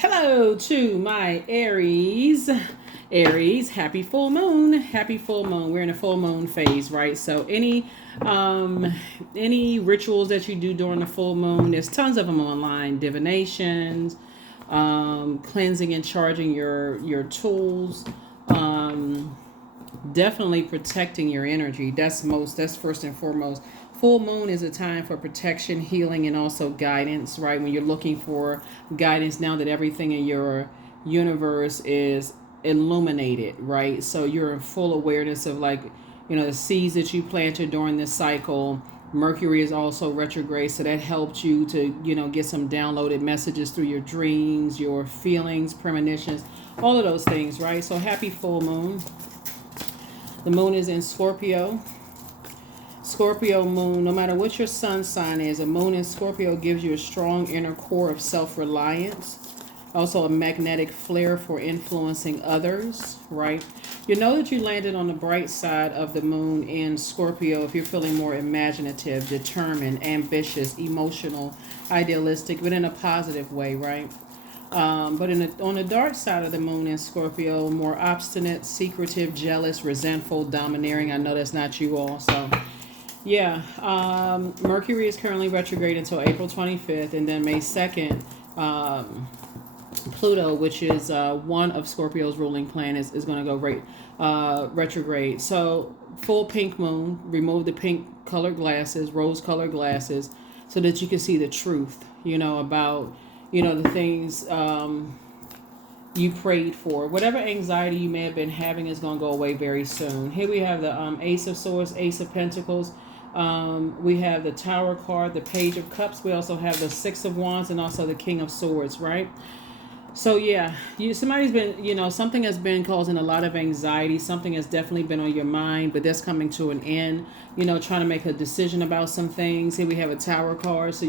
Hello to my Aries. Aries, happy full moon. Happy full moon. We're in a full moon phase, right? So any rituals that you do during the full moon, there's tons of them online. Divinations, cleansing and charging your tools. Definitely protecting your energy. That's first and foremost. Full moon is a time for protection, healing, and also guidance, right? When you're looking for guidance now that everything in your universe is illuminated, right? So you're in full awareness of, like, the seeds that you planted during this cycle. Mercury is also retrograde, so that helped you to, get some downloaded messages through your dreams, your feelings, premonitions, all of those things, right? So happy full moon. The moon is in Scorpio. Scorpio moon, no matter what your sun sign is, a moon in Scorpio gives you a strong inner core of self-reliance. Also a magnetic flair for influencing others, right? You know that you landed on the bright side of the moon in Scorpio if you're feeling more imaginative, determined, ambitious, emotional, idealistic, but in a positive way, right? But on the dark side of the moon in Scorpio, more obstinate, secretive, jealous, resentful, domineering. I know that's not you all. So, yeah. Mercury is currently retrograde until April 25th. And then May 2nd, Pluto, which is one of Scorpio's ruling planets, is going to go retrograde. So, full pink moon. Remove the pink colored glasses, rose colored glasses, so that you can see the truth, about the things you prayed for. Whatever anxiety you may have been having is going to go away very soon. Here we have the Ace of Swords, Ace of Pentacles. We have the Tower card, the Page of Cups. We also have the Six of Wands and also the King of Swords, right? So yeah, somebody's been, something has been causing a lot of anxiety. Something has definitely been on your mind, but that's coming to an end. Trying to make a decision about some things. Here we have a Tower card, so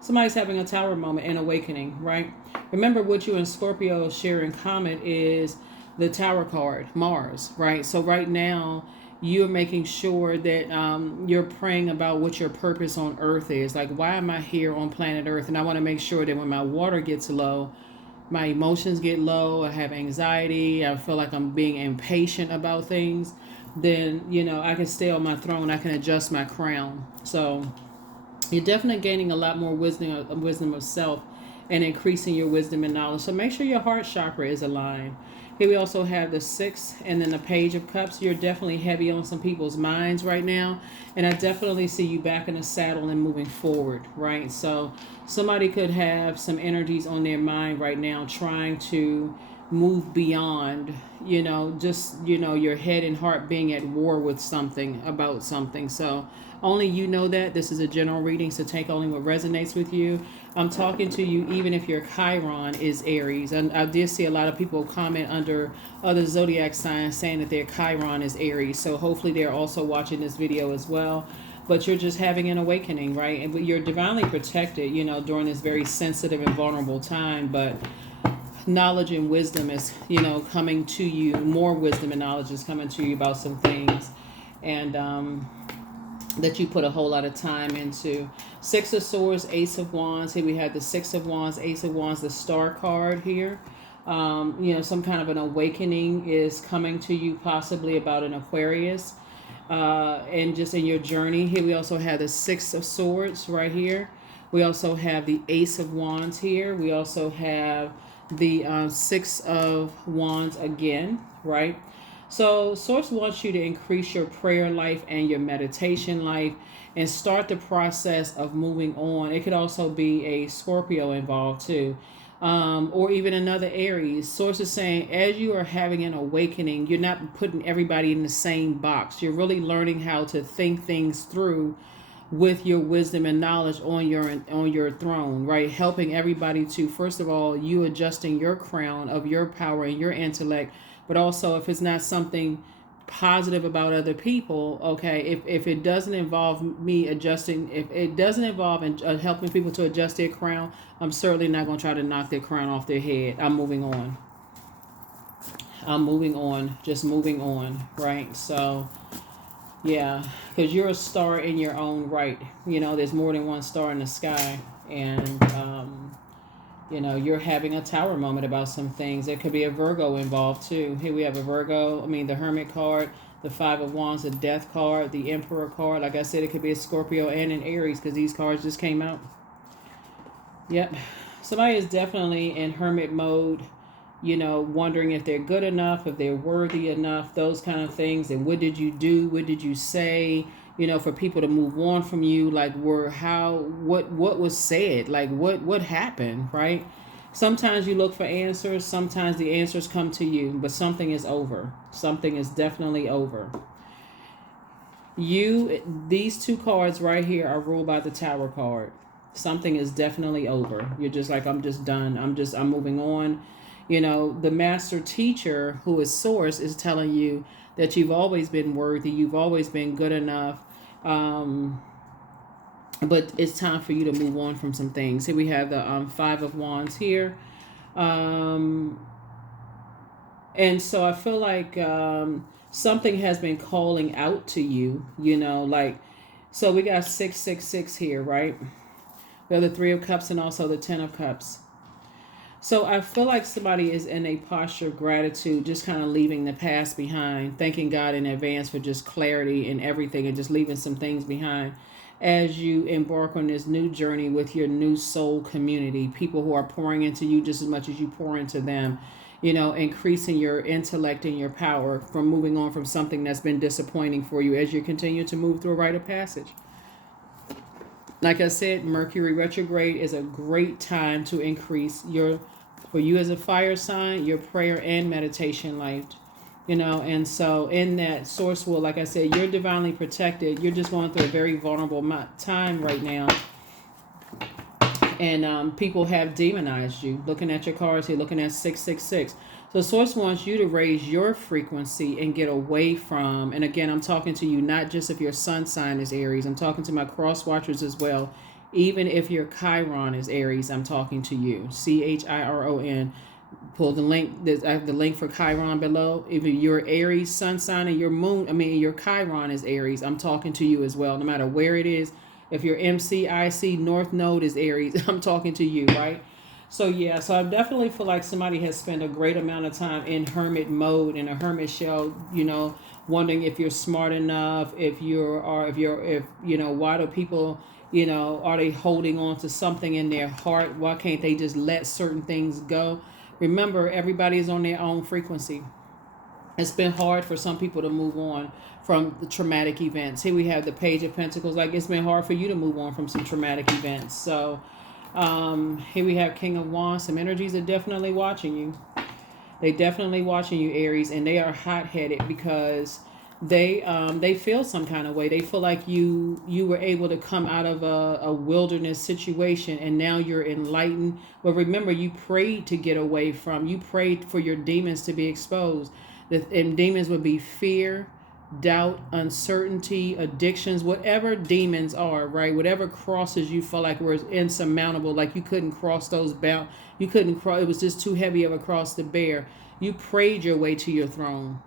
somebody's having a Tower moment and awakening, right? Remember, what you and Scorpio share in common is the Tower card, Mars, right? So right now, you're making sure that you're praying about what your purpose on Earth is. Like, why am I here on planet Earth? And I want to make sure that when my water gets low, my emotions get low, I have anxiety, I feel like I'm being impatient about things, then, I can stay on my throne, I can adjust my crown. So you're definitely gaining a lot more wisdom of self and increasing your wisdom and knowledge. So make sure your heart chakra is aligned. Here we also have the Six and then the Page of Cups. You're definitely heavy on some people's minds right now. And I definitely see you back in the saddle and moving forward, right? So somebody could have some energies on their mind right now trying to move beyond, your head and heart being at war with something, about something. So only you know that. This is a general reading, so take only what resonates with you. I'm talking to you even if your Chiron is Aries. And I did see a lot of people comment under other zodiac signs saying that their Chiron is Aries. So hopefully they're also watching this video as well. But you're just having an awakening, right? And you're divinely protected, during this very sensitive and vulnerable time. But knowledge and wisdom is, coming to you. More wisdom and knowledge is coming to you about some things. And that you put a whole lot of time into. Six of Swords, Ace of Wands. Here we have the Six of Wands, Ace of Wands, the Star card here. Some kind of an awakening is coming to you, possibly about an Aquarius. And just in your journey. Here we also have the Six of Swords right here. We also have the Ace of Wands here. We also have the Six of Wands again, right? So Source wants you to increase your prayer life and your meditation life and start the process of moving on. It could also be a Scorpio involved too, or even another Aries. Source is saying, as you are having an awakening, you're not putting everybody in the same box. You're really learning how to think things through with your wisdom and knowledge on your throne, right? Helping everybody to, first of all, you adjusting your crown of your power and your intellect. But also, if it's not something positive about other people, okay, if it doesn't involve me adjusting, if it doesn't involve helping people to adjust their crown, I'm certainly not going to try to knock their crown off their head. I'm moving on, just moving on, right? So yeah, because you're a star in your own right. There's more than one star in the sky. And You know, you're having a tower moment about some things. There could be a Virgo involved too. Here we have a Virgo, the Hermit card, the Five of Wands, the Death card, the Emperor card. Like I said, it could be a Scorpio and an Aries because these cards just came out. Yep. Somebody is definitely in hermit mode, wondering if they're good enough, if they're worthy enough, those kind of things. And what did you do? What did you say? For people to move on from you, like what was said, like what happened, right? Sometimes you look for answers, sometimes the answers come to you, but something is over. Something is definitely over. These two cards right here are ruled by the Tower card. Something is definitely over. You're just like, I'm just done. I'm moving on. The master teacher, who is Source, is telling you that you've always been worthy. You've always been good enough. But it's time for you to move on from some things. Here we have the Five of Wands here. And so I feel like something has been calling out to you, so we got 666 here, right? We have the Three of Cups and also the Ten of Cups. So I feel like somebody is in a posture of gratitude, just kind of leaving the past behind, thanking God in advance for just clarity and everything, and just leaving some things behind as you embark on this new journey with your new soul community, people who are pouring into you just as much as you pour into them, increasing your intellect and your power from moving on from something that's been disappointing for you as you continue to move through a rite of passage. Like I said, Mercury retrograde is a great time to increase for you as a fire sign, your prayer and meditation life. And so in that, Source will, like I said, you're divinely protected. You're just going through a very vulnerable time right now. And people have demonized you. Looking at your cards here, looking at 666. So Source wants you to raise your frequency and get away from, and again, I'm talking to you not just if your sun sign is Aries. I'm talking to my cross watchers as well. Even if your Chiron is Aries, I'm talking to you. CHIRON. Pull the link. I have the link for Chiron below. If you're Aries sun sign and your your Chiron is Aries, I'm talking to you as well. No matter where it is. If your MCIC North Node is Aries, I'm talking to you, right? So yeah, so I definitely feel like somebody has spent a great amount of time in hermit mode, in a hermit shell, wondering if you're smart enough, if why do people, are they holding on to something in their heart? Why can't they just let certain things go? Remember, everybody is on their own frequency. It's been hard for some people to move on from the traumatic events. Here we have the Page of Pentacles. Like, it's been hard for you to move on from some traumatic events. So here we have King of Wands. Some energies are definitely watching you. They definitely watching you, Aries, and they are hot-headed because they feel some kind of way. They feel like you were able to come out of a wilderness situation and now you're enlightened. But remember, you prayed to get away from, you prayed for your demons to be exposed. And demons would be fear, doubt, uncertainty, addictions, whatever demons are, right? Whatever crosses you felt like were insurmountable, like you couldn't cross those bounds. You couldn't cross, it was just too heavy of a cross to bear. You prayed your way to your throne.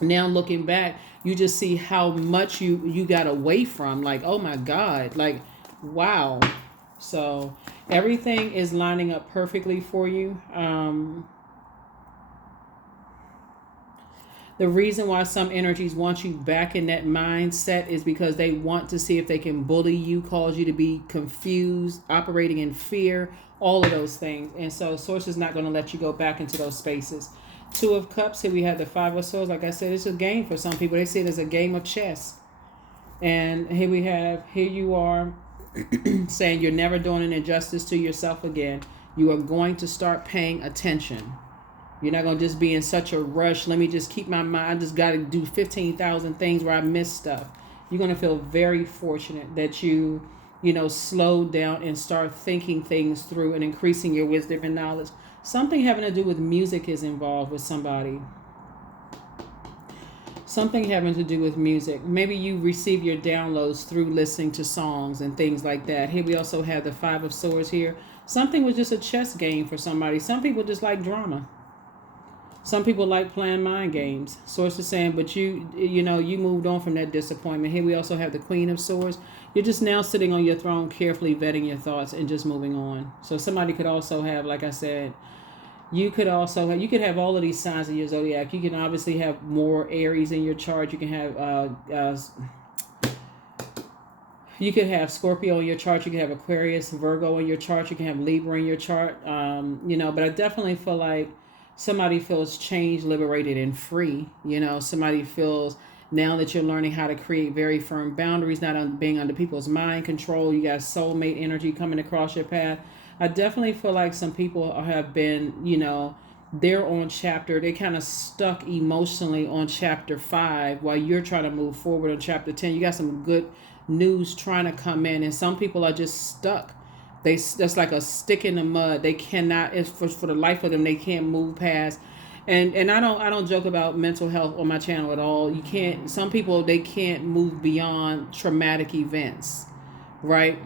Now looking back, you just see how much you got away from, like, oh my God, like, wow. So everything is lining up perfectly for you. The reason why some energies want you back in that mindset is because they want to see if they can bully you, cause you to be confused, operating in fear, all of those things. And so Source is not going to let you go back into those spaces. Two of Cups, here we have the Five of Swords. Like I said, it's a game for some people. They see it as a game of chess. And here you are saying you're never doing an injustice to yourself again. You are going to start paying attention. You're not going to just be in such a rush. Let me just keep my mind. I just got to do 15,000 things where I miss stuff. You're going to feel very fortunate that you slow down and start thinking things through and increasing your wisdom and knowledge. Something having to do with music is involved with somebody. Something having to do with music. Maybe you receive your downloads through listening to songs and things like that. Here we also have the Five of Swords here. Something was just a chess game for somebody. Some people just like drama. Some people like playing mind games. Source is saying, but you know, you moved on from that disappointment. Here we also have the Queen of Swords. You're just now sitting on your throne, carefully vetting your thoughts and just moving on. So somebody could also have, like I said, you could have all of these signs in your zodiac. You can obviously have more Aries in your chart. You can have you could have Scorpio in your chart. You can have Aquarius, Virgo in your chart. You can have Libra in your chart. You know, but I definitely feel like somebody feels changed, liberated, and free. You know, somebody feels now that you're learning how to create very firm boundaries, not being under people's mind control. You got soulmate energy coming across your path. I definitely feel like some people have been, you know, they kind of stuck emotionally on chapter 5 while you're trying to move forward on chapter 10. You got some good news trying to come in, and some people are just stuck. That's like a stick in the mud. They cannot, it's for the life of them, they can't move past. And I don't joke about mental health on my channel at all. You can't, some people, they can't move beyond traumatic events, right?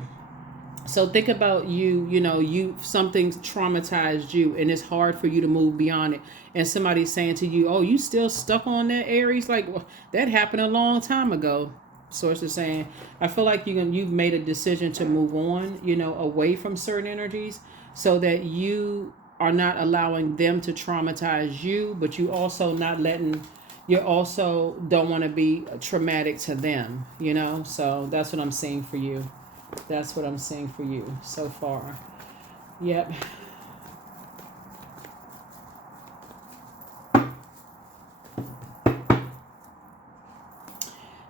So think about you know, something traumatized you and it's hard for you to move beyond it. And somebody's saying to you, oh, you still stuck on that, Aries? Like, well, that happened a long time ago. Source is saying, I feel like you've made a decision to move on, you know, away from certain energies so that you are not allowing them to traumatize you, but you also don't want to be traumatic to them, you know? So that's what I'm seeing for you. That's what I'm seeing for you so far. Yep.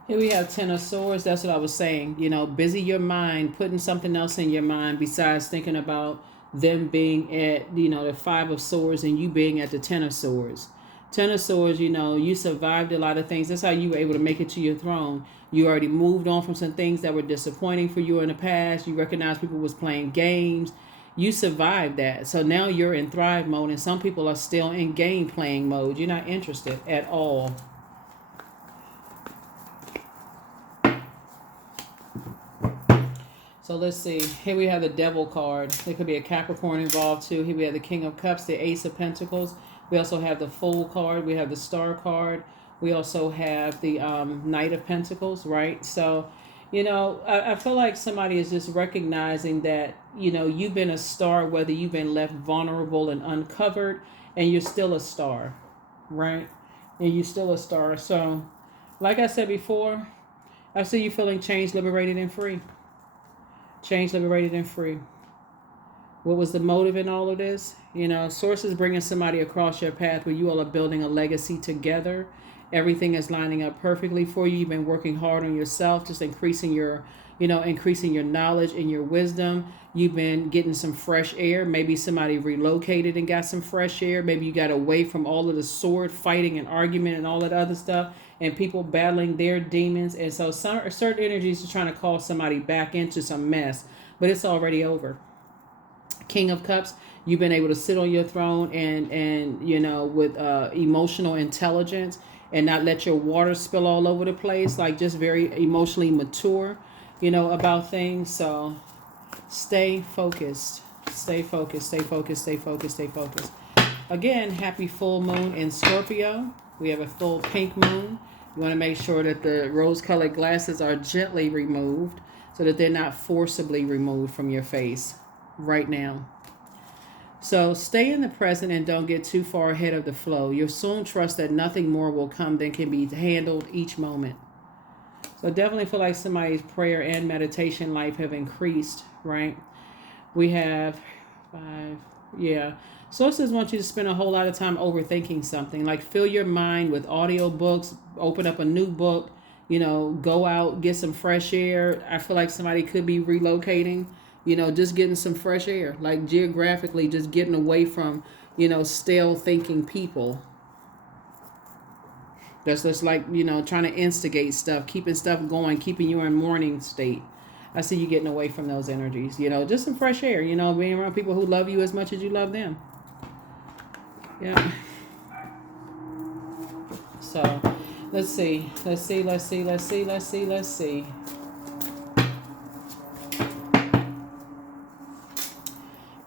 Here we have Ten of Swords. That's what I was saying. You know, busy your mind, putting something else in your mind besides thinking about them being at, you know, the Five of Swords and you being at the Ten of Swords. Ten of Swords, you know, you survived a lot of things. That's how you were able to make it to your throne. You already moved on from some things that were disappointing for you in the past. You recognized people was playing games. You survived that. So now you're in thrive mode, and some people are still in game playing mode. You're not interested at all. So let's see. Here we have the Devil card. There could be a Capricorn involved too. Here we have the King of Cups, the Ace of Pentacles. We also have the Fool card. We have the Star card. We also have the Knight of Pentacles, right? So, you know, I feel like somebody is just recognizing that, you know, you've been a star, whether you've been left vulnerable and uncovered, and you're still a star, right? And you're still a star. So, like I said before, I see you feeling changed, liberated, and free. Changed, liberated, and free. What was the motive in all of this? You know, sources bringing somebody across your path where you all are building a legacy together. Everything is lining up perfectly for you. You've been working hard on yourself, just increasing your knowledge and your wisdom. You've been getting some fresh air. Maybe somebody relocated and got some fresh air. Maybe you got away from all of the sword fighting and argument and all that other stuff and people battling their demons. And so certain energies are trying to call somebody back into some mess, but it's already over. King of Cups, you've been able to sit on your throne and you know, with emotional intelligence and not let your water spill all over the place, like just very emotionally mature, you know, about things. So stay focused, stay focused, stay focused, stay focused, stay focused. Again, happy full moon in Scorpio. We have a full pink moon. You want to make sure that the rose-colored glasses are gently removed so that they're not forcibly removed from your face right now. So stay in the present and don't get too far ahead of the flow. You'll soon trust that nothing more will come than can be handled each moment. So definitely feel like somebody's prayer and meditation life have increased, right? We have 5, yeah. Sources want you to spend a whole lot of time overthinking something. Like fill your mind with audio books, open up a new book, you know, go out, get some fresh air. I feel like somebody could be relocating, you know, just getting some fresh air, like geographically just getting away from, you know, stale thinking people. That's just like, you know, trying to instigate stuff, keeping stuff going, keeping you in mourning state. I see you getting away from those energies, you know, just some fresh air, you know, being around people who love you as much as you love them. Yeah. So let's see.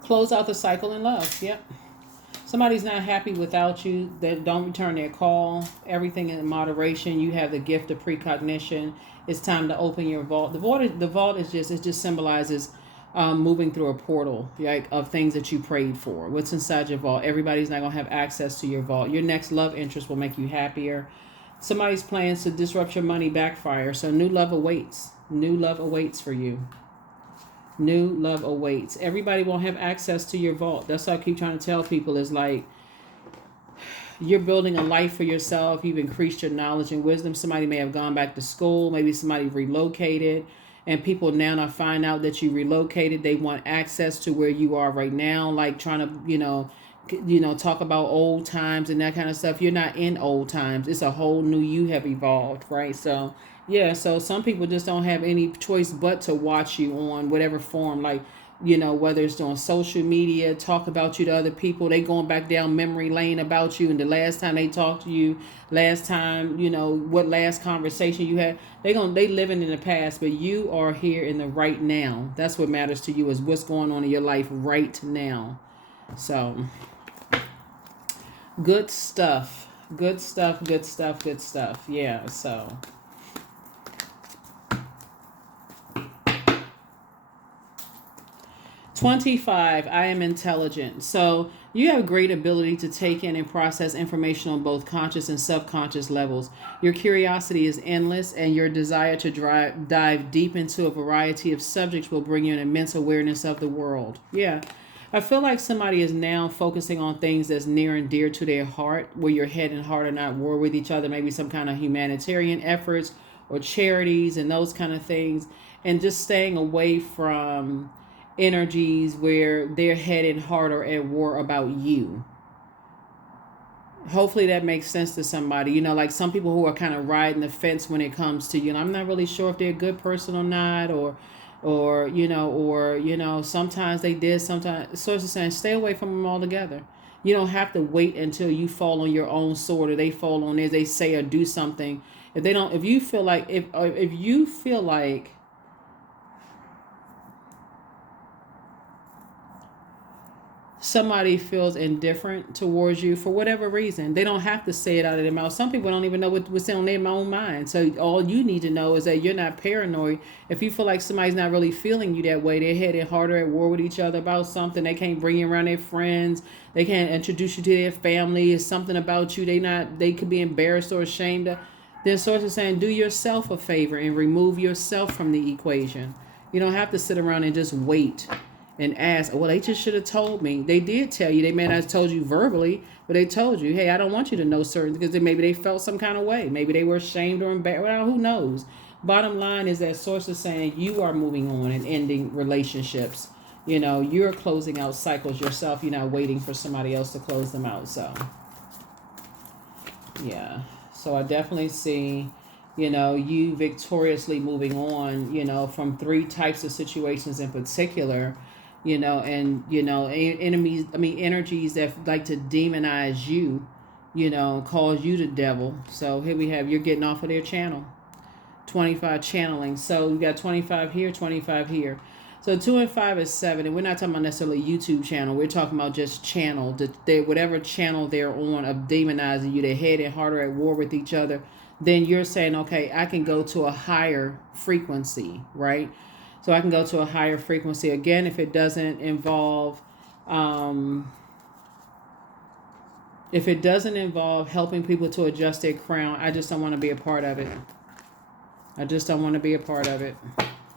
Close out the cycle in love. Yep. Somebody's not happy without you. They don't return their call. Everything in moderation. You have the gift of precognition. It's time to open your vault. The vault is just, it just symbolizes moving through a portal, like, of things that you prayed for. What's inside your vault? Everybody's not gonna have access to your vault. Your next love interest will make you happier. Somebody's plans to disrupt your money backfire. So new love awaits. New love awaits for you. New love awaits. Everybody won't have access to your vault. That's what I keep trying to tell people, is like, you're building a life for yourself. You've increased your knowledge and wisdom. Somebody may have gone back to school. Maybe somebody relocated. And people now find out that you relocated. They want access to where you are right now. Like trying to, talk about old times and that kind of stuff. You're not in old times. It's a whole new you have evolved, right? So, yeah. So some people just don't have any choice but to watch you on whatever form. Like, whether it's on social media, talk about you to other people. They going back down memory lane about you, and the last time they talked to you, last time, what last conversation you had. They living in the past, but you are here in the right now. That's what matters to you, is what's going on in your life right now. So, good stuff. Good stuff, good stuff, good stuff. Yeah, so. 25, I am intelligent. So you have great ability to take in and process information on both conscious and subconscious levels. Your curiosity is endless, and your desire to dive deep into a variety of subjects will bring you an immense awareness of the world. Yeah. I feel like somebody is now focusing on things that's near and dear to their heart, where your head and heart are not at war with each other, maybe some kind of humanitarian efforts or charities and those kind of things, and just staying away from energies where their head and heart are at war about you. Hopefully that makes sense to somebody. Like some people who are kind of riding the fence when it comes to you. I'm not really sure if they're a good person or not, or sometimes they did, sometimes. Source is saying stay away from them altogether. You don't have to wait until you fall on your own sword or they fall on theirs. They say or do something. If you feel like somebody feels indifferent towards you for whatever reason, they don't have to say it out of their mouth. Some people don't even know what's on their own mind. So all you need to know is that you're not paranoid. If you feel like somebody's not really feeling you that way, they're headed harder at war with each other about something, they can't bring you around their friends, they can't introduce you to their family, it's something about you they could be embarrassed or ashamed of, then Source is saying do yourself a favor and remove yourself from the equation. You don't have to sit around and just wait and ask, well, they just should have told me. They did tell you. They may not have told you verbally, but they told you, hey, I don't want you to know certain, because maybe they felt some kind of way. Maybe they were ashamed or embarrassed. Well, who knows? Bottom line is that Source is saying you are moving on and ending relationships. You're closing out cycles yourself. You're not waiting for somebody else to close them out. So, yeah. So I definitely see, you victoriously moving on, from 3 types of situations in particular. Energies that like to demonize you, call you the devil. So here we have, you're getting off of their channel. 25 channeling. So we got 25 here, 25 here. So 2 and 5 is 7, and we're not talking about necessarily YouTube channel. We're talking about just channel, whatever channel they're on of demonizing you, their head and heart are at war with each other. Then you're saying, okay, I can go to a higher frequency, right? So I can go to a higher frequency. Again, if it doesn't involve helping people to adjust their crown, I just don't want to be a part of it.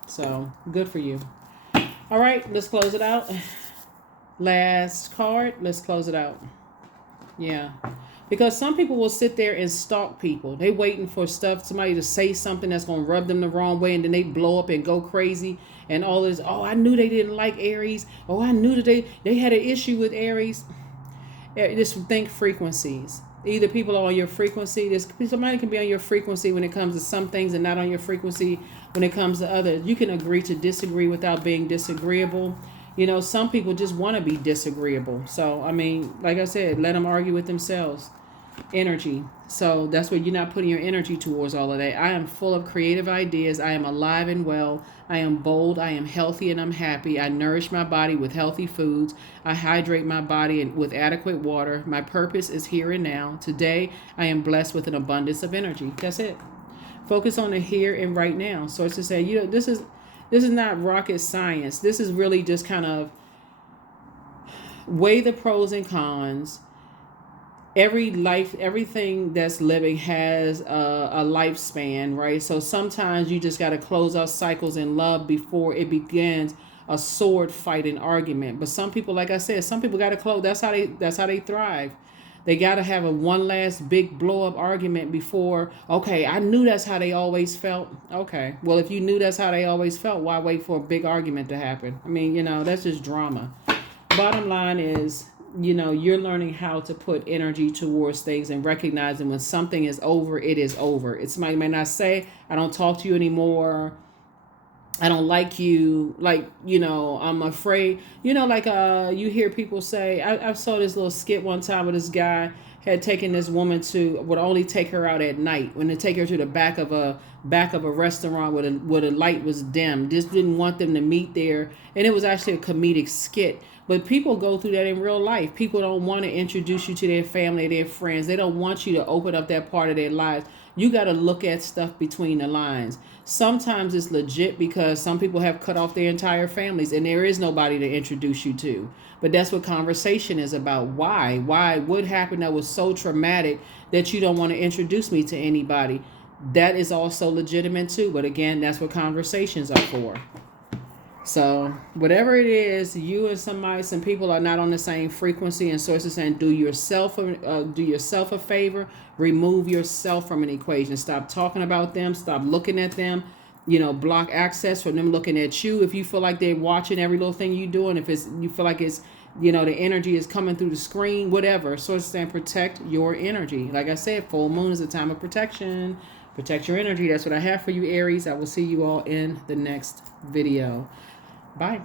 So good for you. All right, let's close it out. Last card, let's close it out. Yeah. Because some people will sit there and stalk people. They waiting for somebody to say something that's going to rub them the wrong way, and then they blow up and go crazy and all this. Oh, I knew they didn't like Aries. Oh, I knew that they had an issue with Aries. Just think frequencies. Either people are on your frequency. Somebody can be on your frequency when it comes to some things and not on your frequency when it comes to others. You can agree to disagree without being disagreeable. Some people just want to be disagreeable. So, like I said, let them argue with themselves. energy. So that's where you're not putting your energy towards all of that. I am full of creative ideas. I am alive and well. I am bold. I am healthy and I'm happy. I nourish my body with healthy foods. I hydrate my body with adequate water. My purpose is here and now. Today, I am blessed with an abundance of energy. That's it. Focus on the here and right now. So it's to say, this is not rocket science. This is really just kind of weigh the pros and cons. Everything that's living has a lifespan, right? So sometimes you just got to close out cycles in love before it begins a sword fight and argument. But some people, like I said, some people got to close. That's how they thrive. They got to have a one last big blow up argument before, okay, I knew that's how they always felt. Okay, well, if you knew that's how they always felt, why wait for a big argument to happen? I mean, that's just drama. Bottom line is, you're learning how to put energy towards things and recognizing when something is over, it is over. Somebody may not say, I don't talk to you anymore. I don't like you. Like, I'm afraid, you hear people say, I saw this little skit one time where this guy had taken this woman would only take her out at night, when they take her to the back of a restaurant where the light was dim. Just didn't want them to meet there. And it was actually a comedic skit. But people go through that in real life. People don't want to introduce you to their family, their friends. They don't want you to open up that part of their lives. You got to look at stuff between the lines. Sometimes it's legit because some people have cut off their entire families and there is nobody to introduce you to. But that's what conversation is about. Why? What happened that was so traumatic that you don't want to introduce me to anybody? That is also legitimate too. But again, that's what conversations are for. So whatever it is, you and some people are not on the same frequency, and sources saying do yourself a favor, remove yourself from an equation. Stop talking about them, stop looking at them, block access from them looking at you. If you feel like they're watching every little thing you do, and if you feel like it's the energy is coming through the screen, whatever. Sources saying protect your energy. Like I said, full moon is a time of protection. Protect your energy. That's what I have for you, Aries. I will see you all in the next video. Bye.